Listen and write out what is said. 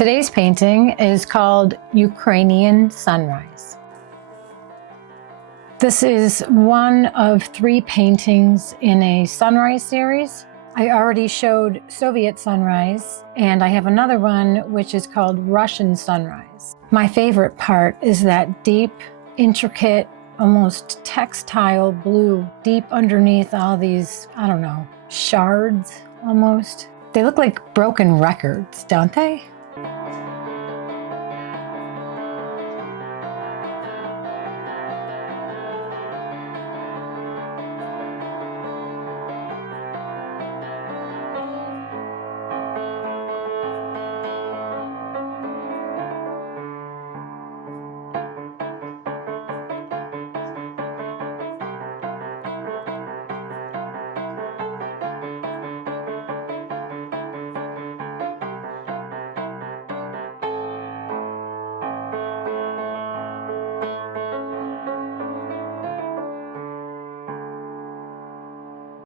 Today's painting is called Ukrainian Sunrise. This is one of 3 paintings in a sunrise series. I already showed Soviet sunrise, and I have another one which is called Russian sunrise. My favorite part is that deep, intricate, almost textile blue deep underneath all these, shards almost. They look like broken records, don't they?